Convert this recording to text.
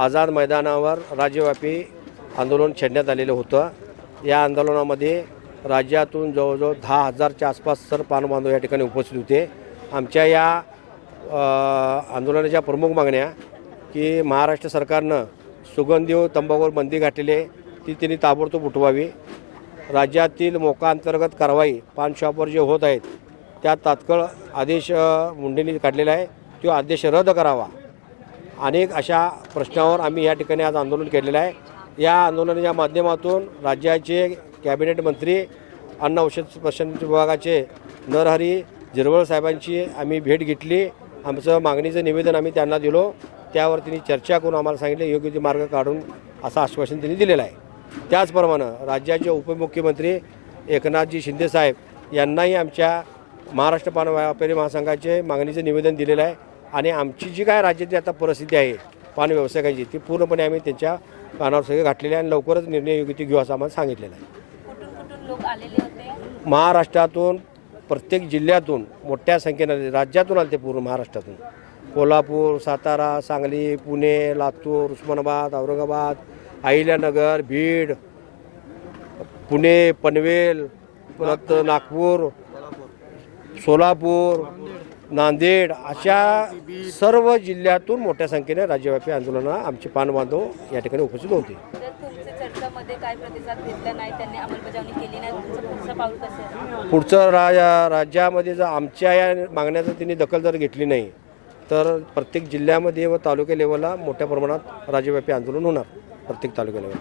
आझाद मैदानावर राज्यव्यापी आंदोलन छेडण्यात आलेलं होतं। या आंदोलनामध्ये राज्यातून जवळजवळ 10,000च्या आसपास सर पानबांधव या ठिकाणी उपस्थित होते। आमच्या या आंदोलनाच्या प्रमुख मागण्या की महाराष्ट्र सरकारनं सुगंधी व तंबाखूवर बंदी घातलेली आहे ती त्यांनी ताबडतोब उठवावी। राज्यातील मोका अंतर्गत कारवाई पान शॉपवर जे होत आहेत त्या तात्काळ आदेश मुंडेंनी काढलेला आहे तो आदेश रद्द करावा। अनेक अशा प्रश्नावर आम्ही या ठिकाणी आज आंदोलन केलेलं आहे। या आंदोलनाच्या माध्यमातून राज्याचे कॅबिनेट मंत्री अन्न औषध प्रशासन विभागाचे नरहरी झिरवळ साहेबांची आम्ही भेट घेतली। आमचं मागणीचं निवेदन आम्ही त्यांना दिलो, त्यावर त्यांनी चर्चा करून आम्हाला सांगितले योग्य ते मार्ग काढून असं आश्वासन त्यांनी दिलेलं आहे। त्याचप्रमाणे राज्याचे उपमुख्यमंत्री एकनाथजी शिंदे साहेब यांनाही आमच्या महाराष्ट्र पान व्यापारी महासंघाचे मागणीचं निवेदन दिलेलं आहे आणि आमची जी काय राज्याची आता परिस्थिती आहे पान व्यावसायिकांची ती पूर्णपणे आम्ही त्यांच्या कानावर सगळे घातलेले आहे आणि लवकरच निर्णय योग्य ते घेऊ असं आम्हाला सांगितलेलं आहे। कुठून लोक आलेले होते? महाराष्ट्रातून प्रत्येक जिल्ह्यातून मोठ्या संख्येने राज्यातून आले ते पूर्ण महाराष्ट्रातून कोल्हापूर, सातारा, सांगली, पुणे, लातूर, उस्मानाबाद, औरंगाबाद, अहिल्यानगर, बीड, पुणे, पनवेल, परत नागपूर, सोलापूर, नांदेड अशा सर्व जिल्ह्यातून मोठ्या संख्येने राज्यव्यापी आंदोलनाला आमचे पान बांधव या ठिकाणी उपस्थित होते। तर तुमच्या चर्चामध्ये काय प्रतिसाद घेतला नाही, त्यांनी अंमलबजावणी केली नाही, तुमचं पुढचं पाऊल कसं आहे? पुढचं राज्यामध्ये जर आमच्या या मागण्याचं त्यांनी दखल जर घेतली नाही तर प्रत्येक जिल्ह्यामध्ये व तालुका लेवलला मोठ्या प्रमाणात राज्यव्यापी आंदोलन होणार प्रत्येक तालुका लेवल।